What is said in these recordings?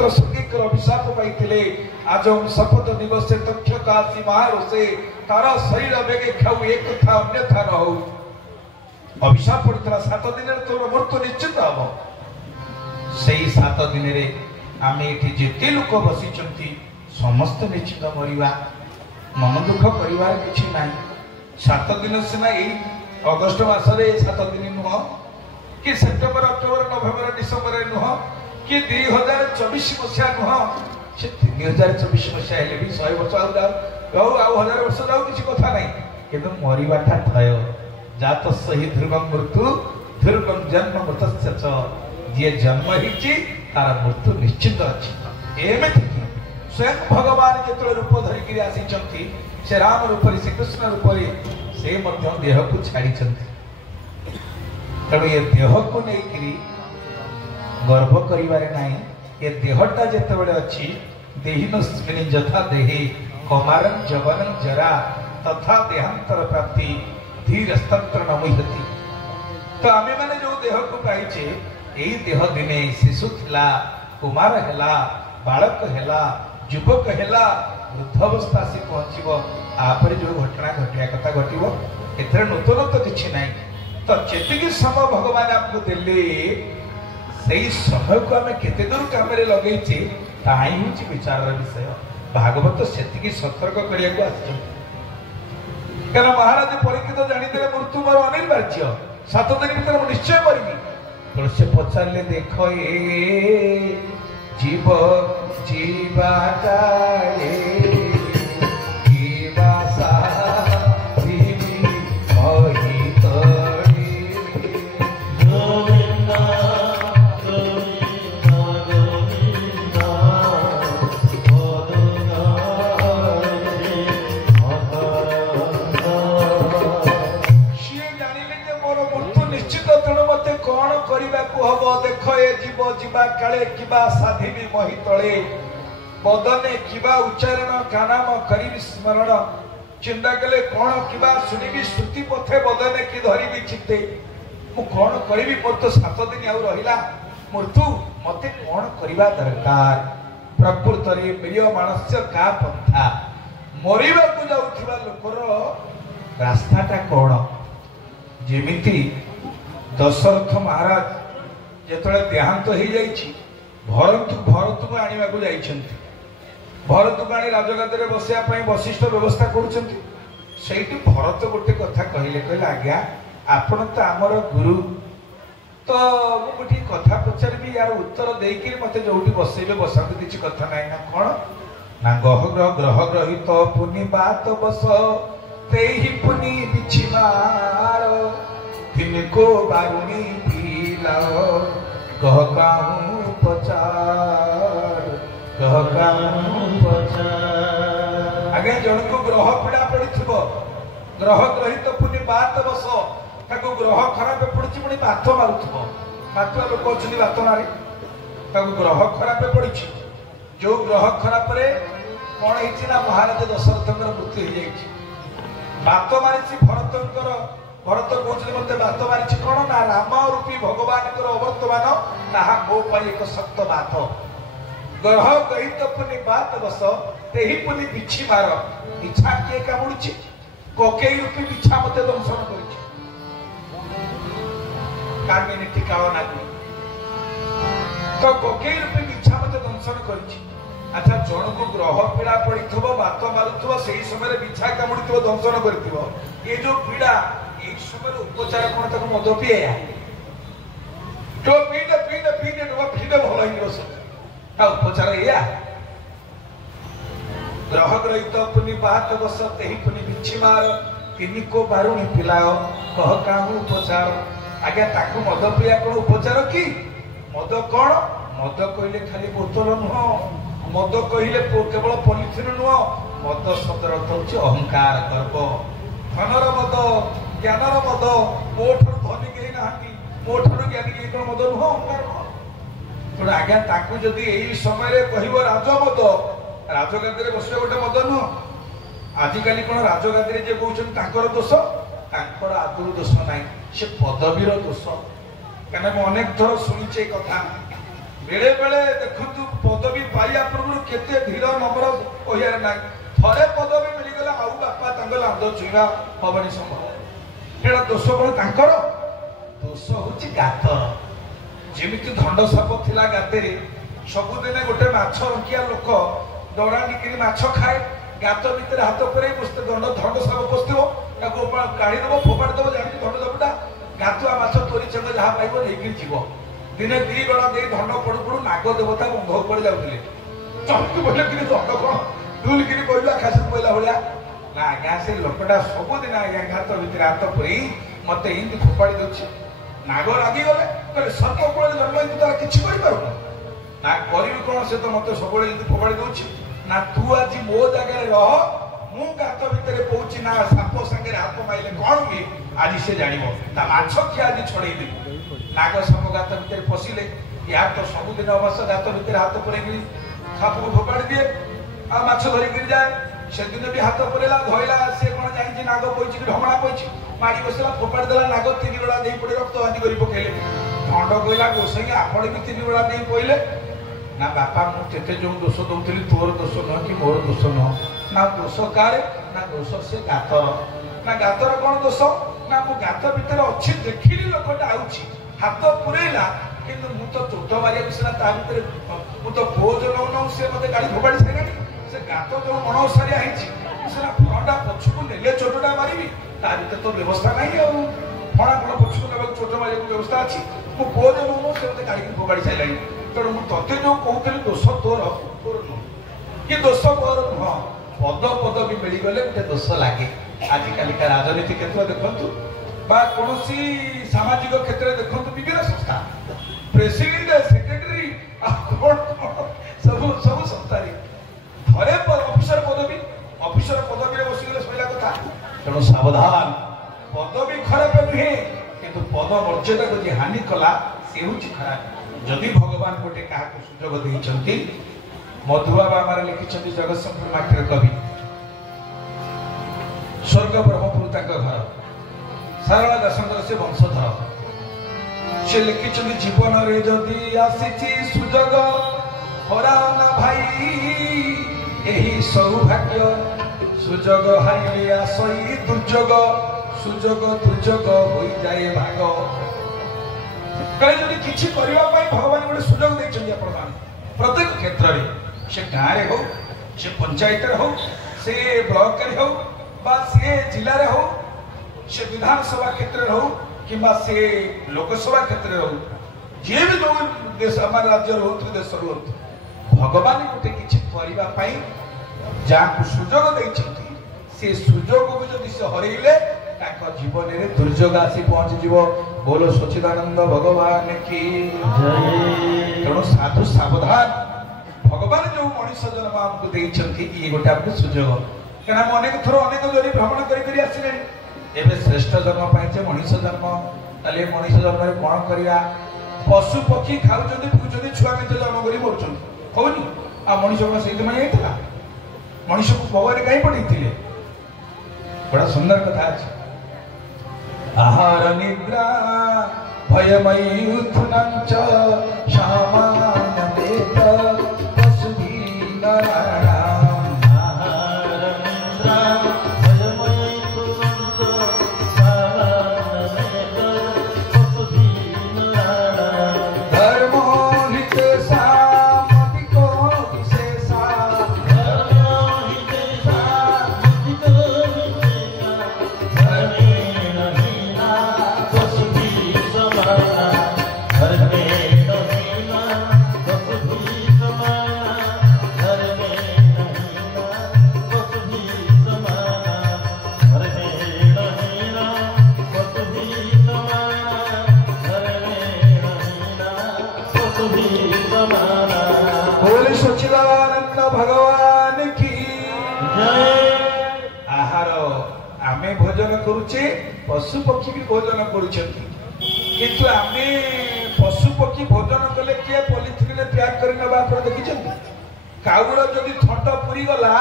अभिशाप पाई आज शपथ दिवस तक्षक आसी महारोषे तार शरीर बेगे खाऊ एक था अन्यथा न हो अभिशाप पड़ता 7 दिन तोर मृत्यु निश्चित हम से 7 दिन आम ये जिते लोक बसी समस्त निश्चित मरवा मन दुख कर कि ना 7 दिन सीना यही अगस्ट मसरे 7 दिन नुह कि सेप्टेम्बर अक्टोबर नवेम्बर डिसेम्बर नुह कि 2024 मसीहा नुह से 2024 मसीहा भी 100 वर्ष आउ 1000 वर्ष जाऊ किसी कथा नहीं किंतु मरवाटा थय जात सही ध्रुवम मृत्यु ध्रुवम जन्म मृतस्य जी जन्म ही तार मृत्यु निश्चित अच्छी एमती कि स्वयं भगवान जो रूप धरिक आसी से राम रूप श्रीकृष्ण रूप से देह को छाड़ी तेणु ये देह को लेकर गर्व करिवारे नहीं ये देहटा जेतेबेले अछि देहिनस्मिन् यथा देहे कौमारं यवनं जरा तथा देहांतर प्राप्ति धीरस्तंत्र नमुह्यति तो आमे माने जो देह को पाइछे एई देह दिने शिशु थिला कुमार हेला बालक हेला युवक हेला वृद्धावस्था से पहुंचीबो आपर जो घटना घटिया कथा घटिबो एथरे नूतन तो किछि नाही तो जेतिकी समय भगवान आपको देले सही समय को आम केते दूर काम लगे विचार विषय भागवत से सतर्क करने महाराज परीक्षित जानी मृत्यु मोर अनिर्वार्य 7 दिन भर निश्चय मरबी तुलसी पचारे देख ए जीव जीवा देख ए जीव जीवा काले किबा साधिबी मही तले बदने किबा उच्चारण कानाम करी स्मरण चिंता कले कौन किबा सुनिबी श्रुति पथे बदने कि धरिबी चित्ते मु कौन करिबी मोर तो 7 दिन आउ रहिला मृत्यु मते कौन करिबा दरकार प्रकृत रे प्रिय मानस्य का पंथा मरिबा को जाउथिबा लोकर रास्ताटा कौन जेमिति दशरथ महाराज जेतले देहांत हो जाइछि भरत को आनिबा को जाइछन्ति भरत को आनी राजगादी बसिया पई वशिष्ठ व्यवस्था करूछन्ति सेठी भरत गोटे कथा कहले आज्ञा आपण तो आमर गुरु तो मुझे कथा पचारि यार उत्तर देकर मत जो बसैबे बसंत किसी कथा ना ना कौन ना गह ग्रह ग्रह ग्रहित पुनि बात बस ते ही पुनि बिछि मार तिनको बारुणी पीलाओ कह काहू पचार कह काहू पचार आगे जन को ग्रह पीड़ा पड़िथिबो ग्रह ग्रहित पुनि बात बस ताको ग्रह खराब पड़छि पुनि बात मारुथिबो बात लोक अछि बात मारे ताको ग्रह खराब पड़छि जो ग्रह खराब रे कोन हिछि ना महाराज दशरथकर मृत्यु हो जाइछि बात मारिछि भरत कहते मत बात मारी कौन ना राम रूपी भगवान अवर्तमान ताहा मो पर एक सत्य बात ग्रह गहित पुनि बात बस ते ही पुनि बिछि मार इच्छा किए कामुड़ी कोकेई रूपी बिछा मत दंशन कर तो कोकेई रूपी बिछा मत दंशन कर अच्छा जन को ग्रह पीड़ा पड़ी बात मारुव से समय बिछा कामुड़ी दंशन कर ये जो पीड़ा एक समय उपचार कौन तक मद पीए तो पीने पीने पीने पीने भल उपचार या ग्रह ग्रहित पुनि बात बस ते ही पुनि बिछि मार तिनी को बारुणी पिलाओ कह काहू उपचार आगे ताकू मद पिया कौन उपचार कि मद कौन मद कहले खाली बोतल नुह मद कहले केवल पॉलिथिन नुह मद शब्द अर्थ होछि अहंकार गर्व धनर मद ज्ञानर मद मोठर धनी केही नाहांती मोठर ज्ञानी केही कोन मद नुह अहंकार नुह तो आगे ताकू जदि एई समय रे कहिबो राजमद राजगादी रे बसिबो गोटे मद नुह आजिकाली कोन राजगादी रे जे कहउछन ताकर दोष ताकर आदुर दोष नाही से पदवीर दोष कने मैं अनेक थर सुनिचे कथा बेले बेले देखंतु पदवी पाइया पूर्व केते धीर नम्र कहियार ना थरे पदवी मिलगला आउ बापा तांग लांद छुईवा हबनी संभव एटा दोष कोन तांकर दोष होची गात जेमिति धंड साप थिला गातेरे सबुदिने गोटे माछ रंकिया लोक दौड़ाणी माछ खाए गात भितर हाथ पुरे धंड साप पशिव ताको काढ़ी देव फोपाड़ी देव जानी धंड सापटा गातुआ माछ तोरी चंद जहाँ पाइब नहीं जीव दिने 2 गड़ा दे धंड पड़ू पड़ू नाग देवता बंध उपड़े जाऊे चमकी पड़े कि धंड कौन दुलकिरी पड़ा खासी पड़ा भाया ना आज्ञा से लोकटा सबुदिन आज्ञा घात भितर हाथ पुरे मत एमती फोपाड़ी दे नाग रागी गले कहले सर्प कूल जन्म एमती तार किसी करूँ ना करी कौन से तो मत सब फोपाड़ी दौर ना तू आज मो जगह रह मु गात भितर पहुंची ना साप संगे हाथ माइले कौन हुए आज से जान माछ किए आज छड़े देवी नाग साप गात भितर पशिले यार तो सबुदिन अवश्य गात भितर हाथ पुरे साप को फोपाड़ी दिए आ माछ धरिक जाए से दिन भी हाथ पुरेला धोला सी कौन जानी नाग पई ढमणा पई मारी बसला फोपाड़ी देला नाग 3 गड़ा दे पड़े रक्त आदि कर पकेले धंड कहला गोसाई आपण भी 3 गड़ा दे पइले ना बापा मुझे जो दोष दौली तोर दोष नुह कि मोर दोष नुह ना दोष कार ना दोष से गातर ना गातर कौन दोष ना मु गात भितर अच्छी देखिली लोकटा आउची हाथ पुरेला किंतु मु तो चोट मारिया सिना ता भितर मु तो बोझ नौ से मते गाड़ी फोपाड़ी साइलानी से गात जो मणसारिया होईची सिना फणा पछकु नेले चोटटा मारिबी ता भितर तो व्यवस्था नहीं आ फणा कोन पछकु नेबा चोट मारिया व्यवस्था अछि मु बोझ नौ से मते गाड़ी फोपाड़ी साइलानी तेणु मुझे तोते जो कहूली दोष तोर तोर नुह कि दोष मोर नुह पद पदवी मिलगले गोटे दोष लगे आजिकल का राजनीति क्षेत्र देखु कौन सामाजिक क्षेत्र देखु विभिन्न संस्था प्रेसिडेंट सेक्रेटरी सब सब संस्था थे ऑफिसर पदवी बसिगले सैला कथा तेणु सावधान पदवी खराब नुहे कि पद मर्यादा को जी हानि कला से हूँ खराब जदि भगवान गोटे क्या सुजोग देते मधुआ बाबार लिखिं जगतसिंहपुर माटीर कवि स्वर्ग ब्रह्मपुर घर सारला दासंकर से वंशधर से लिखिं जीवन रे जदि आसी सुजोग हराना भाई यही सौभाग्य सुजोग हारिले आसई दुर्जोग सुजोग दुर्जोग हो जाए भाग कहीं किसी भगवान गोटे सुजोग देते प्रत्येक क्षेत्र में से गाँव में हो से पंचायत हो से ब्लॉक हो सी जिले में हो से विधानसभा क्षेत्र हो कि से लोकसभा क्षेत्र हो जी भी जो देश आम राज्य रोतु देश रोतु भगवान गोटे किसी करने जहाँ सुजोग देते से सुजोग को जब से हरइले जीवन में दुर्जोग आसी पहुंची जीव बोलो सच्चिदानंद भगवान की तेणु साधु सावधान भगवान जो मनुष्य जन्म आमको देते ये गोटे आमको सुजोग क्या अनेक थर अनेक जन भ्रमण कर आसिले एवं श्रेष्ठ जन्म पाइचे मनुष्य जन्म ताले मनुष्य जन्म में कौन करवा पशु पक्षी खाऊ पीछे छुआ में जन्म कर मरुँच होनी आ मनुष्य कौन से मनुष्य को भगवान कहीं पढ़े बड़ा सुंदर कथा अच्छे आहार निद्रा भयमयी उत्थुनंच सामान्यमेत वसुधीन नारायण आहार निद्रा भयमयी उत्थुनंच सामान्यमेत वसुधीन नारायण धर्मो हितेशा मतिको विशेषा धर्मो हितेशा मतिको विशेषा धर्मे सच्चिदानंद भगवान की जय। आहार आमे भोजन करुचे पशु पक्षी भी भोजन करुछंती किंतु आमे पशु पक्षी भोजन कले किए पॉलिथिन रे पैक कर नबा पर देखिछंती काउड़ जदि थंट पुरी गला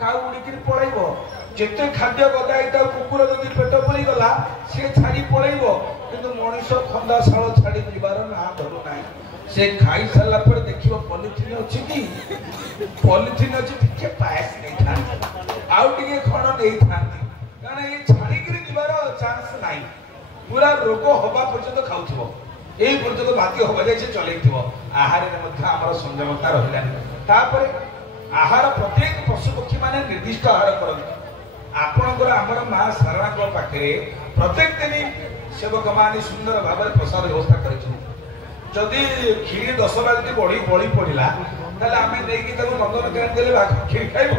काउ उड़िकिर पळैबो जेते खाद्य गदाई ता कुकुर जदि पेट पुरी गला से छाड़ी पळैबो किंतु मनुष्य थंडा साळ छाड़ी दिबार ना धरु नाही से खाई साला पर देखियो पॉलिथिन अछि कि पॉलिथिन अछि टिके पास नहीं था आउ टिके खण नहीं था कारण ये छाड़ी के जीवार चांस नाही पूरा रोग होबा पर्यंत खाउथबो एई पर्यंत बाकी होबा जे से चलैथिबो आहार रे मध्य हमर संयमता रहिलानी तापर आहार प्रत्येक पशु पक्षी माने निर्दिष्ट आहार करନ୍ତି आपणकर आमर मां सारणा को पाखे प्रत्येक दिन सेवक माने सुंदर भाव प्रसाद व्यवस्था करिछु जदि खीरी 10 बाल्टी बड़ी बड़ी पड़िला ताले आमे नेकी ताको नंदन कान देले बाघ खीरी खाइबो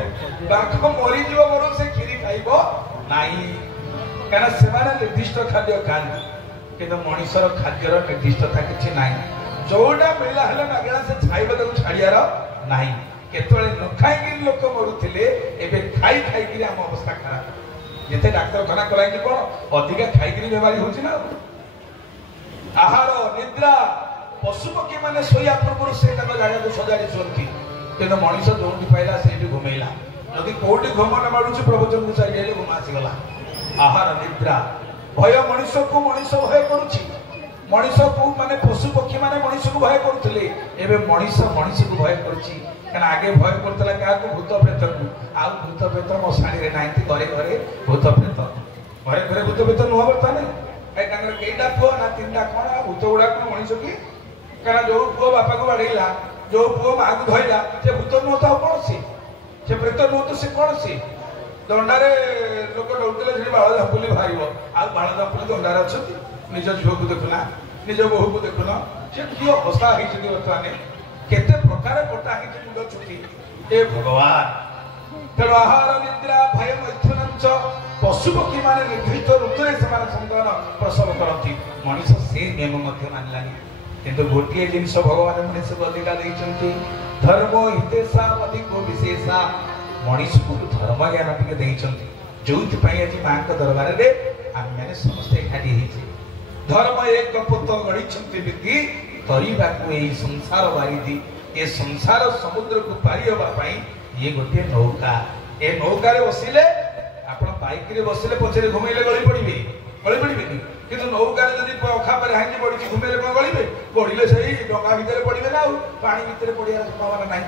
बाघ मरि जीव मरो से खीरी खाइबो नाही कारण सेमाने निर्दिष्ट खाद्य खान किंतु मनुष्यर खाद्यर निर्दिष्टता किछि नाही जोडा मिला हले मागला से खाइबो ताको छाड़ियार नाही केतळे न खाइकि लोक मरुथिले एबे खाई खाइकि हम अवस्था खराब जेते डॉक्टर खाना कलाई कि कोन अधिका खाइकि बेमारी होछि ना आहार निद्रा पशु पक्षी माने सोया पूर्व से तक गाड़ी को सजाड़ी सोती किंतु मनुष्य जोंटी पाइला सेठी घुमेला यदि कोठी घुमन माडुछि प्रवचन को चारिले घुमासी गला आहार निद्रा भय मनुष्य को भय करूछि मनुष्य को माने पशु पक्षी माने मनुष्य को भय करथले एबे मनुष्य को भय करछि कारण आगे भय करतला का को भूत प्रेत को आ भूत प्रेत मसाणी रे नाइति घरे घरे भूत प्रेत घरे घरे भूत प्रेत न होबता नै ए तांगर केइटा पुओ ना तीनटा कोन भूत उडा को मनुष्य की कारण जो पुओ बापा को बाड़ीला जो पुओ मां को धइला से भूत न होता कोन से प्रेत न होता से कोन से दंडारे लोक डौटले जे बाळ धापुली भारिबो आ बाळ धापुली दंडारे अछती निज झियो को देखुना निज बहु को देखुना से की अवस्था है जदी वर्तमाने केते प्रकार कोटा है मुंड छुटी ए भगवान तेणु आहार निद्रा भय मैथुनंच पशु पक्षी माने निर्दिष्ट ऋतुरे समान संतान प्रसव करती मनुष्य से नियम मध्य मानलानी किंतु गोटिए जिनिस भगवान मनुष्य को अधिका दैछंती धर्म हितेशा अधिक विशेषा मनुष्य को धर्म ज्ञान टिके दैछंती जोथि पई आज मां का दरबार रे हम माने समस्त एकाठी हिचे धर्म एक पुत्र गढिछंती विधि तरीबा को ए संसार वारिदी ए संसार समुद्र को पारी होबा पई ये गोटे नौका ए नौका रे बसिले आपण बाइक रे बसिले पछरे घुमेले गळी पड़िबे नी किंतु नौका रे जदी पखा पर हांगी पड़ी घुमेले कोन गळीबे पड़िले सही डोंगा भीतर पड़िबे ना पानी भीतर पड़िया संभावना नाही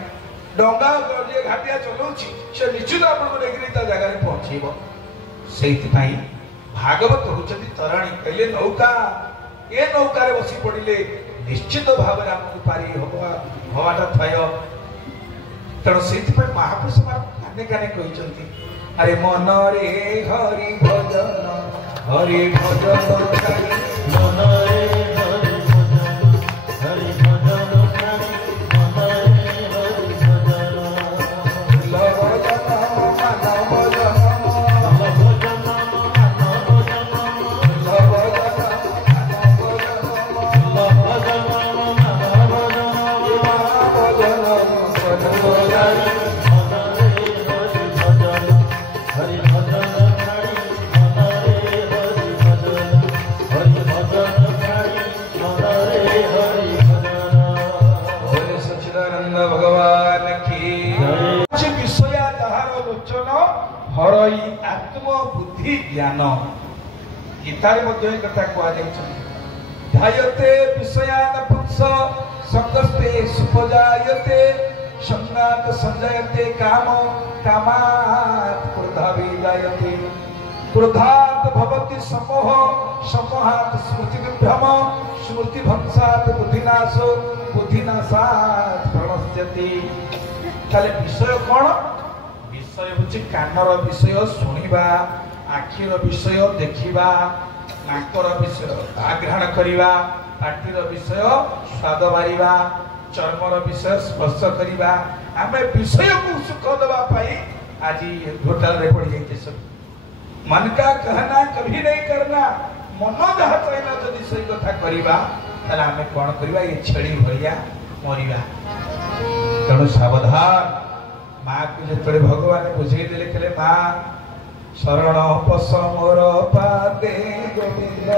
डोंगा जे घाटिया चलौछि से निश्चित आपण को लेकिन ता जगह रे पहुंचीबो सेति पई भागवत होचती तराणी कहले नौका ए नौका रे बसी पड़िले निश्चित भाव में आपको पारी हवाटा थय तेणु से महापुरुष काने काने कहते अरे मन रे हरि भजन मन रे हरि भजन हरई आत्म बुद्धि ज्ञान गीतार मध्य कथा कह ध्यायते विषयान पुंस संगस्ते सुपजायते संगात संजयते काम कामात् क्रोधा विजायते क्रोधात् भवति समोह समोहात् स्मृति विभ्रम स्मृति भंसात् बुद्धिनाशो बुद्धिनाशात् प्रणश्यति ताले विषय कोन विषय होछि कानर विषय सुनिबा आखिर विषय देखिबा नाकर विषय आग्रहण करिबा पाटीर विषय स्वाद बारिबा चर्मर विषय स्पर्श करिबा आमे विषय को सुख देबा पाई आज होटल रे पड़ जाइते सब मन का कहना कभी नहीं करना मन जहा चाहिला जदी सही कथा करिबा तला आमे कोन करिबा ये छेड़ी भरिया मरिबा तेणु सावधान माँ को जो भगवान बुझे देले कहले माँ शरण पस मोर पादे गोविंद